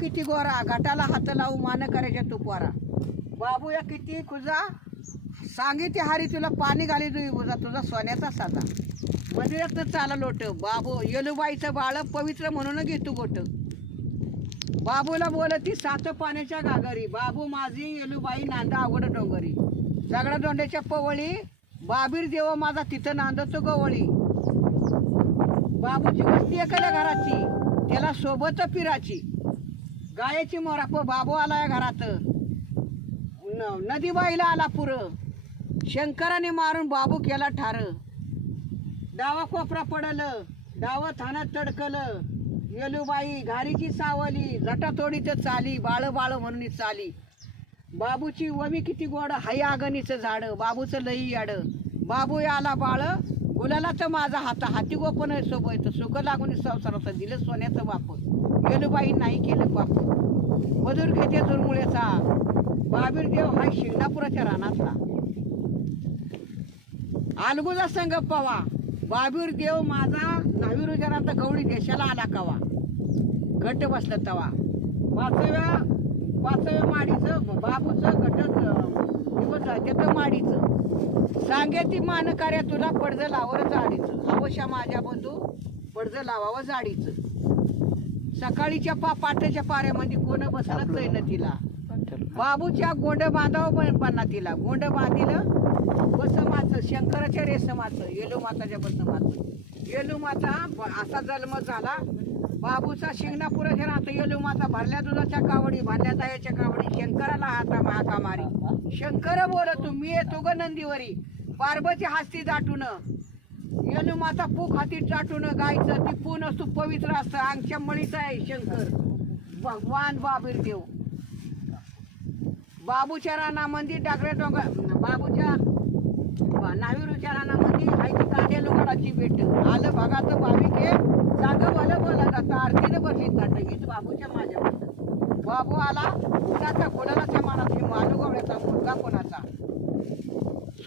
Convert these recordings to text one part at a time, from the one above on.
किती गोरा घाटाला हात लावू मान करायच्या तुपारा बाबू या किती खुजा. सांगितली हारी तुला पाणी घाली तुझी बुजा तुझा सोन्याचा साधा. म्हणजे मंदिरात चाला लोट. बाबू येलुबाईचं बाळ पवित्र म्हणून घेतो गोट बाबूला बोलती सात पाण्याच्या गागरी बाबू माझी येलुबाई नांदा आवड डोंगरी. सगळ्या दोंड्याच्या पवळी बाबीर देव माझा तिथं नांदतो गवळी. बाबूची वस्ती एखाद्या घराची त्याला सोबत पिराची. गायची मोराप बाबू आला या घरात. न- नदीबाईला आला पुर. शंकराने मारून बाबू केला ठार. डावा कोपरा पडल डावा थानात तडकलं. येलुबाई घारीची सावली जटातोडीत चाली बाळ बाळ म्हणून चाली. बाबूची वमी किती गोड हाय आगणीचं झाड बाबूचं लई याड. बाबू आला बाळ गुलाला तर माझा हात हाती गोपन सोबत. सुख लागून संसाराचं दिलं सोन्याचं बाप येलुबाई नाही केलं बाप. मधुर घेते दुर्मुळेचा. बाबीर देव हा शिंगणापुराच्या रानातला. आलगुजा संग पवा. बाबीर देव माझा दहावी रुजनात गवळी देशाला आला कवा. घट बसलं तवा. पाचव्या पाचव्या माडीचं बाबूचं घट दिवस त्याचं माडीचं. सांगे ती मान कार्या तुला पडझं लावर जाडीचं अवश्या माझ्या बंधू पडझं लावावं जाडीचं सकाळीच्या पा पाट्याच्या पाऱ्यामध्ये कोण बसलं न तिला. बाबूच्या गोंड बांधावं पण तिला. गोंड बांधिलं बसमाचं शंकराच्या रेशमाचं येलू माताच्या बसमाचं. येलू माता असा जन्म झाला. बाबूचा शिंगणापुराच्या राहतो. येलू माता भरल्या दुधाच्या कावडी भरल्या दयाच्या कावडी शंकराला हाता हाका मारी. शंकर बोल तू मी येतो ग नंदीवरी. पार्वती हस्ती दाटून. येलू माता पूक हाती चाटून गायचं ती पून असतो पवित्र असतं अंगच्या मळीचा आहे शंकर. भगवान बाबीर देव. बाबूच्या रानामध्ये डागरे डोंगर बाबूच्या नाविरूच्या रानामध्ये हाय ती कांदे लोकांची भेट. आलं भागात भाविके जाग भलं बोला जातं आरतीने बसली ताट हीच बाबूच्या माझ्या बाबू आला त्याचा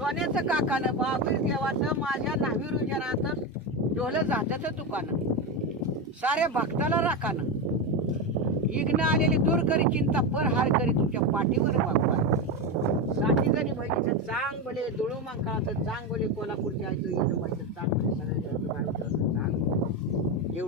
सोन्याचं काकानं बाबुल देवाचं माझ्या नावी रुजनात डोलं जात्याचं दुकानं. साऱ्या भक्ताला राखानं. इग्न आलेली दूर करी चिंता पर हार करी तुमच्या पाठीवर बाबा साठी जरी बहिणीचं चांग बोले दुळू मांकाळाचं चांग बोले कोल्हापूरच्या आईचं येणं चांग बोले सगळ्यांचं एवढं